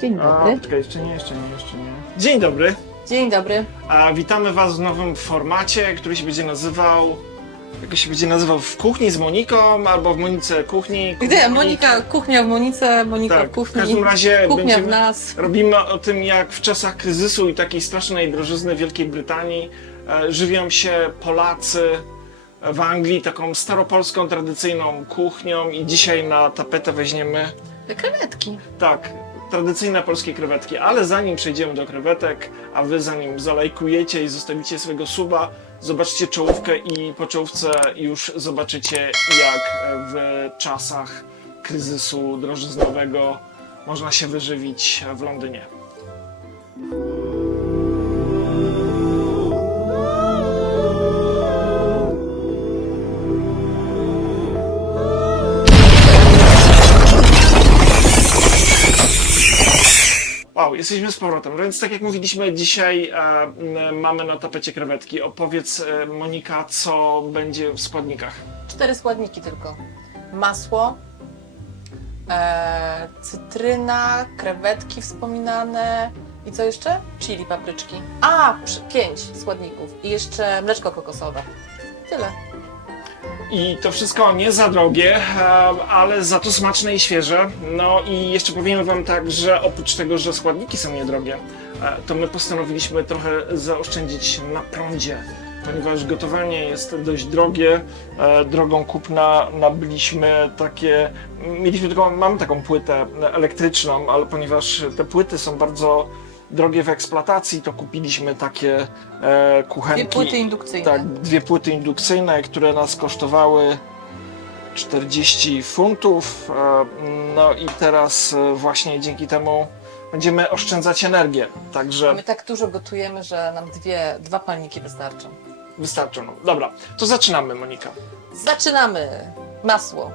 Dzień dobry. A, czekaj, jeszcze nie, jeszcze nie, jeszcze nie. Dzień dobry. Dzień dobry. A, witamy Was w nowym formacie, który się będzie nazywał... Jak się będzie nazywał? W kuchni z Moniką, albo w Monice kuchni. Gdzie? Monika, kuchnia w Monice, Monika Tak, w w kuchni. każdym razie kuchnia będziemy... w nas. Robimy o tym, jak w czasach kryzysu i takiej strasznej drożyzny Wielkiej Brytanii e, żywią się Polacy w Anglii taką staropolską, tradycyjną kuchnią i dzisiaj na tapetę weźmiemy Krewetki. Tak, tradycyjne polskie krewetki, ale zanim przejdziemy do krewetek, a wy zanim zalajkujecie i zostawicie swojego suba, zobaczcie czołówkę i po czołówce już zobaczycie jak w czasach kryzysu drożyznowego można się wyżywić w Londynie. Wow, jesteśmy z powrotem. Więc tak jak mówiliśmy, dzisiaj e, mamy na tapecie krewetki. Opowiedz e, Monika, co będzie w składnikach. Cztery składniki tylko. Masło, e, cytryna, krewetki wspominane i co jeszcze? Chili, papryczki. A, przy- pięć składników. I jeszcze mleczko kokosowe. Tyle. I to wszystko nie za drogie, e, ale za to smaczne i świeże. No i jeszcze powiem wam tak, że oprócz tego, że składniki są niedrogie, e, to my postanowiliśmy trochę zaoszczędzić na prądzie. Ponieważ gotowanie jest dość drogie, e, drogą kupna nabyliśmy takie, mieliśmy tylko, mamy taką płytę elektryczną, ale ponieważ te płyty są bardzo drogie w eksploatacji, to kupiliśmy takie e, kuchenki. Dwie płyty indukcyjne. Tak, dwie płyty indukcyjne, które nas kosztowały 40 funtów. e, No i teraz e, właśnie dzięki temu będziemy oszczędzać energię. Także My tak dużo gotujemy, że nam dwie, dwa palniki wystarczą. wystarczy. No. Dobra, to zaczynamy, Monika. Zaczynamy. Masło.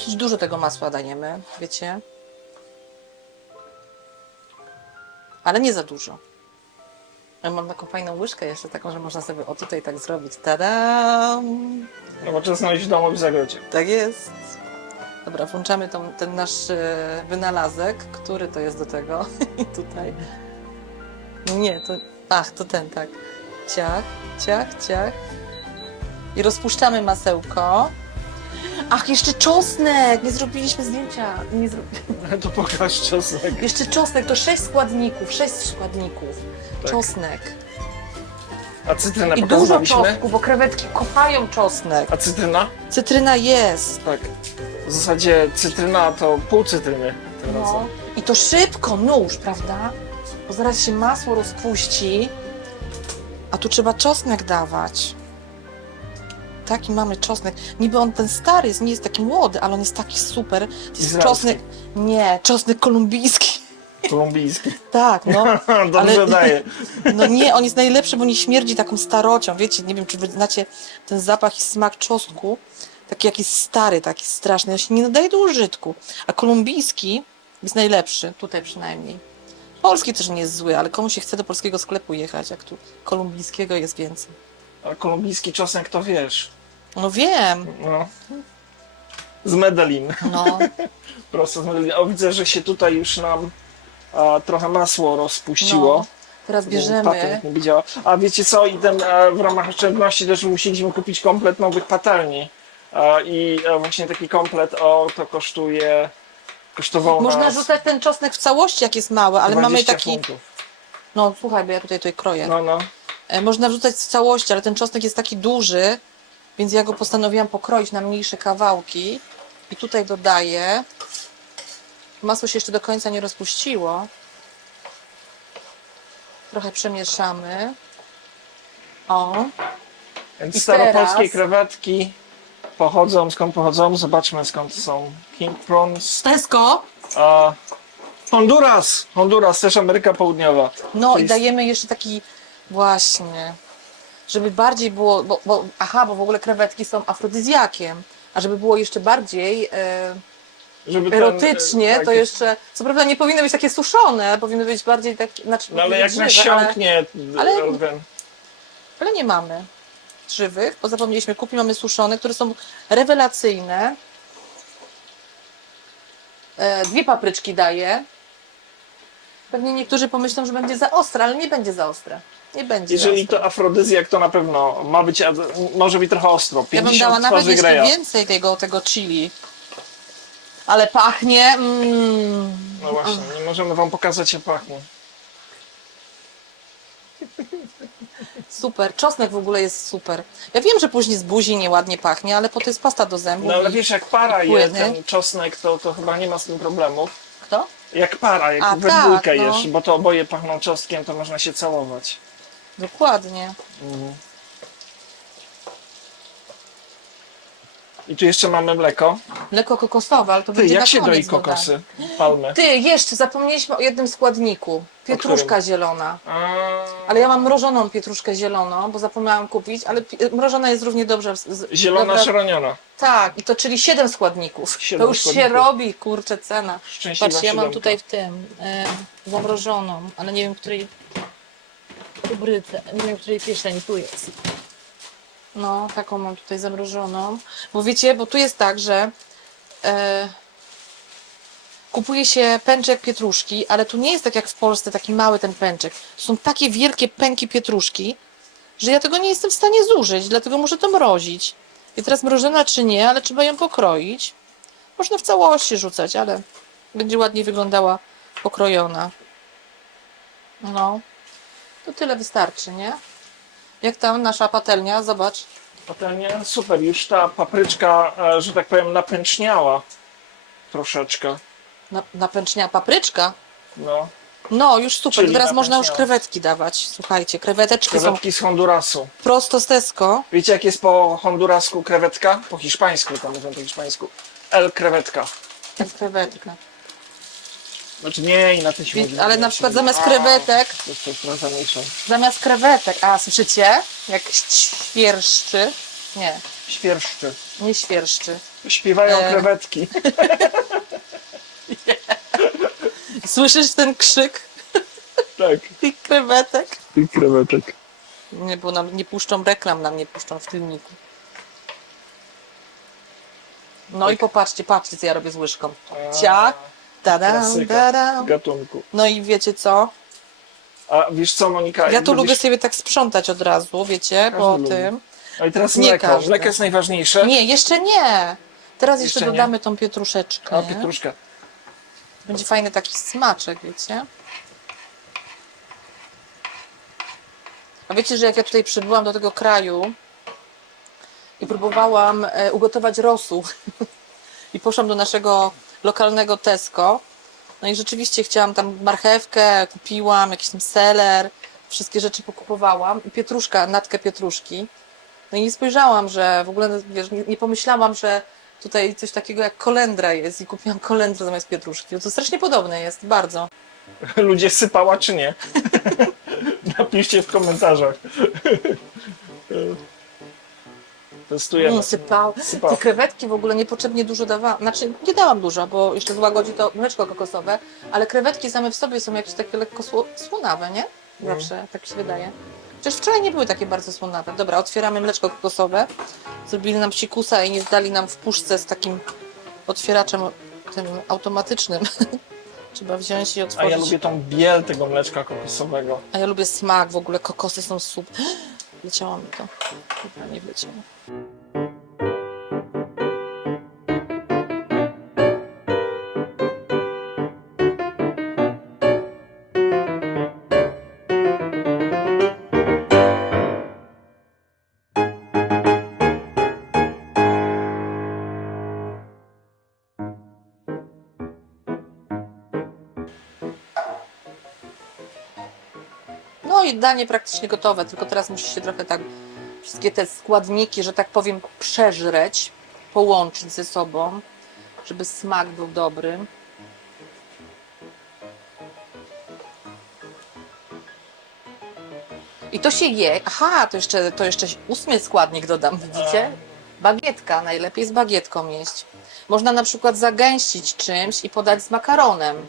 Dosyć dużo tego masła dajemy, wiecie? Ale nie za dużo. Ja mam taką fajną łyżkę jeszcze, taką, że można sobie o tutaj tak zrobić. Tadam! Nowoczesność w domu w zagrodzie. Tak jest. Dobra, włączamy tą, ten nasz e, wynalazek. Który to jest do tego? I tutaj. Nie, to. Ach, to ten, tak. Ciach, ciach, ciach. I rozpuszczamy masełko. Ach, jeszcze czosnek! Nie zrobiliśmy zdjęcia. Nie zro... To pokaż czosnek. Jeszcze czosnek, to sześć składników, sześć składników. Tak. Czosnek. A cytrynę I dużo pokazywaliśmy? czosnku, bo krewetki kochają czosnek. A cytryna? Cytryna jest. Tak. W zasadzie cytryna to pół cytryny. tym No. razem. I to szybko, nóż, prawda? Bo zaraz się masło rozpuści, a tu trzeba czosnek dawać. Taki mamy czosnek. Niby on ten stary jest, nie jest taki młody, ale on jest taki super. To jest Izraelski. czosnek. Nie, czosnek kolumbijski. Kolumbijski. Tak, no. Dobrze Ale- daje. No nie, on jest najlepszy, bo nie śmierdzi taką starocią. Wiecie, nie wiem, czy wy znacie ten zapach i smak czosnku. Taki jakiś stary, taki straszny. On się nie nadaje do użytku. A kolumbijski jest najlepszy, tutaj przynajmniej. Polski też nie jest zły, ale komu się chce do polskiego sklepu jechać, jak tu kolumbijskiego jest więcej. A kolumbijski czosnek to wiesz. No wiem, No. Z Medellin. no. Prosto z Medellin. O, widzę, że się tutaj już nam a, trochę masło rozpuściło. no. Teraz bierzemy. Patent nie widziała. A wiecie co, i ten, e, w ramach oszczędności też musieliśmy kupić komplet nowych patelni. E, I e, właśnie taki komplet, o, to kosztuje, kosztowało Można nas rzucać ten czosnek w całości, jak jest mały, ale mamy 20 taki. funtów. No słuchaj, bo ja tutaj tutaj kroję. No, no. E, Można wrzucać w całości, ale ten czosnek jest taki duży, więc ja go postanowiłam pokroić na mniejsze kawałki. I tutaj dodaję. Masło się jeszcze do końca nie rozpuściło. Trochę przemieszamy. O, Więc I staropolskie teraz- krewetki pochodzą, skąd pochodzą? Zobaczmy skąd są. King prawns. Tesco. A, Honduras! Honduras, też Ameryka Południowa. No i dajemy jeszcze taki właśnie, żeby bardziej było, bo, bo aha, bo w ogóle krewetki są afrodyzjakiem, a żeby było jeszcze bardziej e, Żeby ten, erotycznie, e, to taki- jeszcze, co prawda nie powinny być takie suszone, powinny być bardziej takie, znaczy No ale jak żywe, ale, nasiąknie ale- ale... ten, ale nie mamy. żywych, bo zapomnieliśmy kupić, mamy suszone, które są rewelacyjne. E, dwie papryczki daję. Pewnie niektórzy pomyślą, że będzie za ostre, ale nie będzie za ostre. Nie będzie Jeżeli to afrodyzjak, to na pewno ma być, może być trochę ostro. Ja bym 50 dała nawet jeszcze greja. więcej tego, tego chili. Ale pachnie. Mm. No właśnie, nie możemy wam pokazać jak pachnie. Super. Czosnek w ogóle jest super. Ja wiem, że później z buzi nieładnie pachnie, ale po to jest pasta do zębów. No ale wiesz, jak para je ten czosnek, to, to chyba nie ma z tym problemów. Kto? Jak para, jak A, we tak, dwójkę no. jesz, bo to oboje pachną czosnkiem, to można się całować. Dokładnie. Mhm. I tu jeszcze mamy mleko. Mleko kokosowe, ale to Ty, będzie jak na się doi koniec dodane. kokosy? Palmy. Ty, jeszcze zapomnieliśmy o jednym składniku. Pietruszka którym? zielona. A, Ale ja mam mrożoną pietruszkę zieloną, bo zapomniałam kupić, ale pi- mrożona jest równie dobrze. Z, z, Zielona dobra- szaroniona. Tak, i to czyli 7 składników. Siedem to już się składników. robi, kurczę, cena. Szczęśliwa Patrzcie, ja mam siódemka. tutaj w tym e, zamrożoną, ale nie wiem, której rubryce, nie wiem, której kieszeni tu jest. No, taką mam tutaj zamrożoną. Bo wiecie, bo tu jest tak, że e, kupuje się pęczek pietruszki, ale tu nie jest tak jak w Polsce taki mały ten pęczek. Są takie wielkie pęki pietruszki, że ja tego nie jestem w stanie zużyć, dlatego muszę to mrozić. I teraz mrożona czy nie, ale trzeba ją pokroić. Można w całości rzucać, ale będzie ładnie wyglądała pokrojona. No, to tyle wystarczy, nie? Jak tam nasza patelnia? Zobacz. Patelnia, super, już ta papryczka, e, że tak powiem, napęczniała troszeczkę. Na, napęcznia papryczka. No, No, już super. Czyli Teraz można już napęczniała. krewetki dawać. Słuchajcie, kreweteczki krewetki z Hondurasu. są prosto z Tesco. Wiecie jak jest po hondurasku krewetka? Po hiszpańsku, tam mówią po hiszpańsku. El krewetka. Jak krewetka. Znaczy nie, inaczej się Wie- mówi. ale na przykład zamiast krewetek- A, To, to zamieszam. Zamiast krewetek. A, słyszycie? Jak świerszczy. Nie, Świerszczy. nie świerszczy. Śpiewają E. krewetki. Słyszysz ten krzyk Tak. tych krewetek? I krewetek. Nie, bo nam nie puszczą reklam, nam nie puszczą w filmiku. No i popatrzcie, patrzcie, co ja robię z łyżką. Ciach, tadam, tadam. gatunku. No i wiecie co? A wiesz co, Monika? Ja tu lubię sobie tak sprzątać od razu, wiecie, po lubi. tym. No i teraz Nie mleko. każdy. Mleko jest najważniejsze. Nie, jeszcze nie. Teraz jeszcze, Jeszcze nie? dodamy tą pietruszeczkę. A, pietruszka. Będzie fajny taki smaczek, wiecie? A wiecie, że jak ja tutaj przybyłam do tego kraju i próbowałam e, ugotować rosół i poszłam do naszego lokalnego Tesco, no i rzeczywiście chciałam tam marchewkę, kupiłam, jakiś tam seler, wszystkie rzeczy pokupowałam i pietruszka, natkę pietruszki. No i nie spojrzałam, że w ogóle, wiesz, nie, nie pomyślałam, że tutaj coś takiego jak kolendra jest i kupiłam kolendrę zamiast pietruszki. No to strasznie podobne jest, bardzo. Ludzie sypała czy nie? Napiszcie w komentarzach. Testujemy. Mm, sypał. Sypał. Te krewetki w ogóle niepotrzebnie dużo dawałam. Znaczy, nie dałam dużo, bo jeszcze złagodzi to mleczko kokosowe, ale krewetki same w sobie są jakieś takie lekko sło- słonawe, nie? Zawsze, tak się wydaje. Przecież wczoraj nie były takie bardzo słonawe. Dobra, otwieramy mleczko kokosowe. Zrobili nam psikusa i nie dali nam w puszce z takim otwieraczem tym automatycznym. Trzeba wziąć i A otworzyć. ja lubię tą biel tego mleczka kokosowego. A ja lubię smak, w ogóle kokosy są super. Leciało mi to. Chyba nie wleciało. No i danie praktycznie gotowe, tylko teraz musi się trochę tak wszystkie te składniki, że tak powiem, przeżreć, połączyć ze sobą, żeby smak był dobry. I to się je. Aha, to jeszcze, to jeszcze ósmy składnik dodam, widzicie? Bagietka, najlepiej z bagietką jeść. Można na przykład zagęścić czymś i podać z makaronem.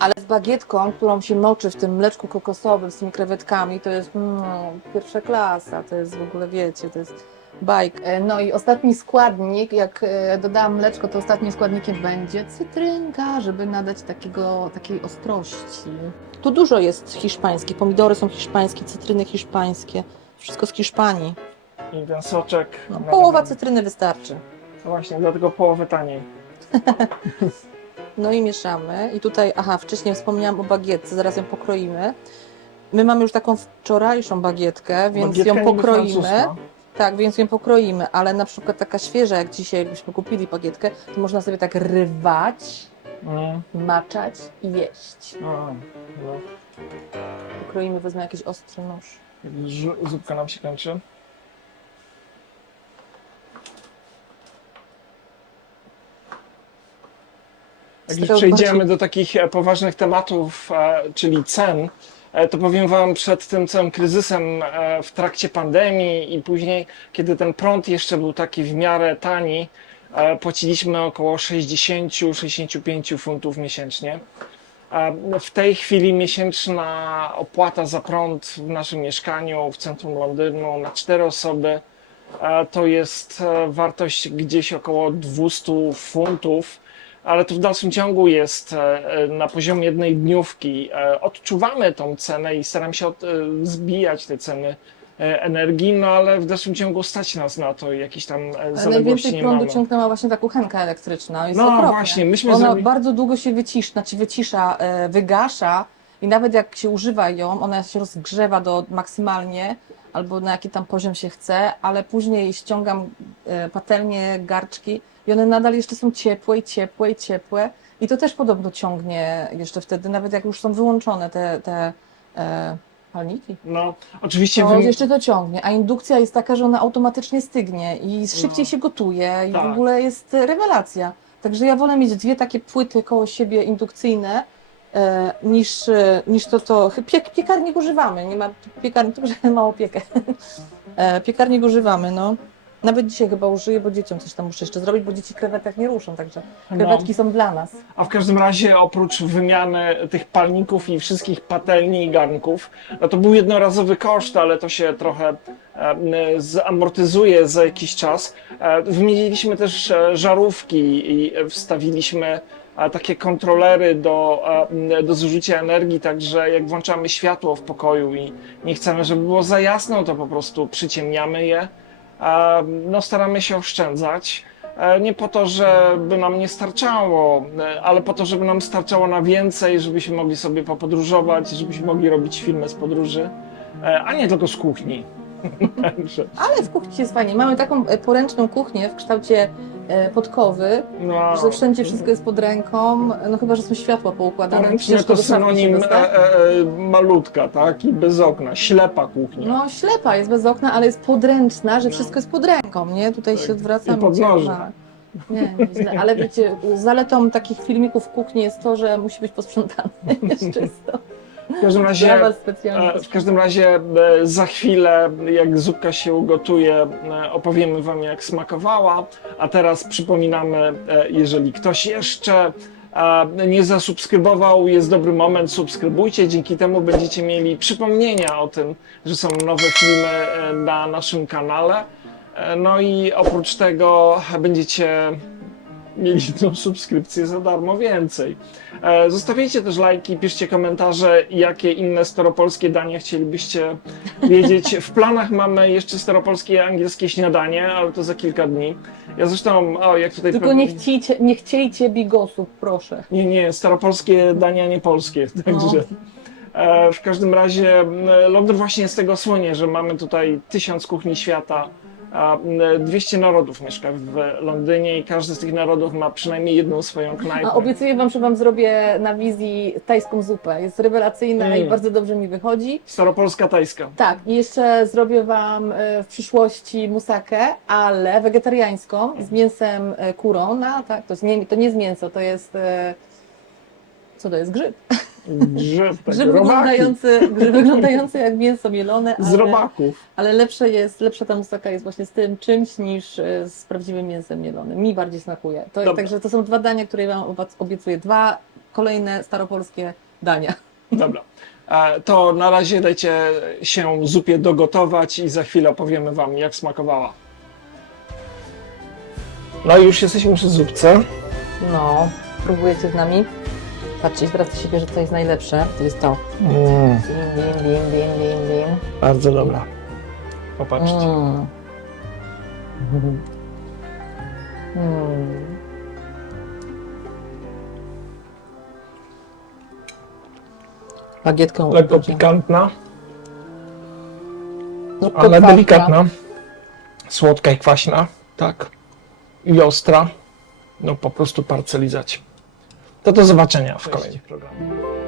Ale z bagietką, którą się moczy w tym mleczku kokosowym z tymi krewetkami, to jest mm, pierwsza klasa, to jest w ogóle, wiecie, to jest bajk. E, No i ostatni składnik, jak e, dodałam mleczko, to ostatnim składnikiem będzie cytrynka, żeby nadać takiego, takiej ostrości. Tu dużo jest hiszpańskich, pomidory są hiszpańskie, cytryny hiszpańskie, wszystko z Hiszpanii. I ten soczek. No, połowa cytryny wystarczy. Właśnie, dlatego połowę taniej. No i mieszamy. I tutaj, aha, wcześniej wspomniałam o bagietce, zaraz ją pokroimy. My mamy już taką wczorajszą bagietkę, więc Bagietka ją niby pokroimy. francuska. Tak, więc ją pokroimy, ale na przykład taka świeża, jak dzisiaj byśmy kupili bagietkę, to można sobie tak rywać, Mm. maczać i jeść. A, no. Pokroimy, wezmę jakiś ostry nóż. Żu- Zupka nam się kończy. Jak już przejdziemy bardziej- do takich e, poważnych tematów, e, czyli cen, e, to powiem Wam przed tym całym kryzysem w trakcie pandemii i później, kiedy ten prąd jeszcze był taki w miarę tani, płaciliśmy około 60-65 funtów miesięcznie. W tej chwili miesięczna opłata za prąd w naszym mieszkaniu w centrum Londynu na cztery osoby to jest wartość gdzieś około 200 funtów, ale to w dalszym ciągu jest e, e, na poziomie jednej dniówki. E, Odczuwamy tą cenę i staram się od, zbijać te ceny energii, no ale w dalszym ciągu stać nas na to jakieś tam Ale zaległości najwięcej nie prądu mamy. ciągnęła właśnie ta kuchenka elektryczna. Jest No okropnie. właśnie, myśmy Ona zrobili... bardzo długo się wycisza, znaczy wycisza, wygasza i nawet jak się używa ją, ona się rozgrzewa do maksymalnie albo na jaki tam poziom się chce, ale później ściągam e, patelnie, garczki i one nadal jeszcze są ciepłe i ciepłe i ciepłe i to też podobno ciągnie jeszcze wtedy, nawet jak już są wyłączone te, te e, palniki. No, oczywiście To wy... jeszcze to ciągnie, a indukcja jest taka, że ona automatycznie stygnie i szybciej No. się gotuje i w Tak. ogóle jest rewelacja. Także ja wolę mieć dwie takie płyty koło siebie indukcyjne niż, e, niż to to. Piek, piekarnik używamy, nie ma piekarnik, tylko że mało piekę. E, piekarnik używamy, no. Nawet dzisiaj chyba użyję, bo dzieciom coś tam muszę jeszcze zrobić, bo dzieci krewetek nie ruszą, także no. krewetki są dla nas. A w każdym razie oprócz wymiany tych palników i wszystkich patelni i garnków, no to był jednorazowy koszt, ale to się trochę e, zamortyzuje za jakiś czas. E, Wymieniliśmy też e, żarówki i e, wstawiliśmy e, takie kontrolery do, e, m, do zużycia energii, także jak włączamy światło w pokoju i nie chcemy, żeby było za jasno, to po prostu przyciemniamy je. No, staramy się oszczędzać. E, Nie po to, żeby nam nie starczało, e, ale po to, żeby nam starczało na więcej, żebyśmy mogli sobie popodróżować, żebyśmy mogli robić filmy z podróży, e, a nie tylko z kuchni. Także, Ale w kuchni jest fajnie. Mamy taką e, poręczną kuchnię w kształcie e, podkowy, no, że wszędzie wszystko jest pod ręką, no chyba, że są światła poukładane. Poręcznie ciężko to synonim e, e, e, malutka, tak? I bez okna, ślepa kuchnia. No ślepa jest bez okna, ale jest podręczna, że No. wszystko jest pod ręką, nie? Tutaj Tak. się odwracamy. I podnożna. nie źle. Ale wiecie, zaletą takich filmików w kuchni jest to, że musi być posprzątane. Jest czysto. W każdym razie... E, W każdym razie e, za chwilę, jak zupka się ugotuje, e, opowiemy Wam, jak smakowała. A teraz przypominamy, jeżeli ktoś jeszcze nie zasubskrybował, jest dobry moment, subskrybujcie. Dzięki temu będziecie mieli przypomnienia o tym, że są nowe filmy na naszym kanale. No i oprócz tego będziecie mieli tą subskrypcję za darmo więcej. E, Zostawiajcie też lajki, piszcie komentarze, jakie inne staropolskie dania chcielibyście wiedzieć. W planach mamy jeszcze staropolskie angielskie śniadanie, ale to za kilka dni. Ja zresztą, o jak tutaj... Tylko pewnie- nie chciejcie, nie chciejcie bigosów, proszę. Nie, nie, staropolskie dania, nie polskie, także... E, w każdym razie Londyn właśnie z tego słynie, że mamy tutaj tysiąc kuchni świata, 200 narodów mieszka w Londynie i każdy z tych narodów ma przynajmniej jedną swoją knajpę. A obiecuję wam, że wam zrobię na wizji tajską zupę. Jest rewelacyjna Mm. i bardzo dobrze mi wychodzi. Staropolska tajska. Tak, i jeszcze zrobię Wam e, w przyszłości musakę, ale wegetariańską z mięsem e, kurona, tak, to, nie, to nie jest mięso, to jest, e, co to jest, grzyb. Grzyb, tak, wyglądający, grzyb wyglądający jak mięso mielone, Z ale, robaków. ale lepsze jest, lepsza ta musaka jest właśnie z tym czymś niż e, z prawdziwym mięsem mielonym. Mi bardziej smakuje. To, Dobra. także to są dwa dania, które ja Wam obiecuję. Dwa kolejne staropolskie dania. Dobra. E, To na razie dajcie się zupie dogotować i za chwilę opowiemy wam, jak smakowała. No i już jesteśmy przy zupce. No, próbujecie z nami? Patrzcie, teraz się bierze, co jest najlepsze. To jest to. Mm, Bim, bim, bim, bim, bim, bim. bardzo dobra. Popatrzcie. Mm. Mm. Bagietką Lekko pikantna, Zupka ale kwaśna. delikatna. Słodka i kwaśna, tak. I ostra. No po prostu parcelizacja. To do zobaczenia w kolejnych programach.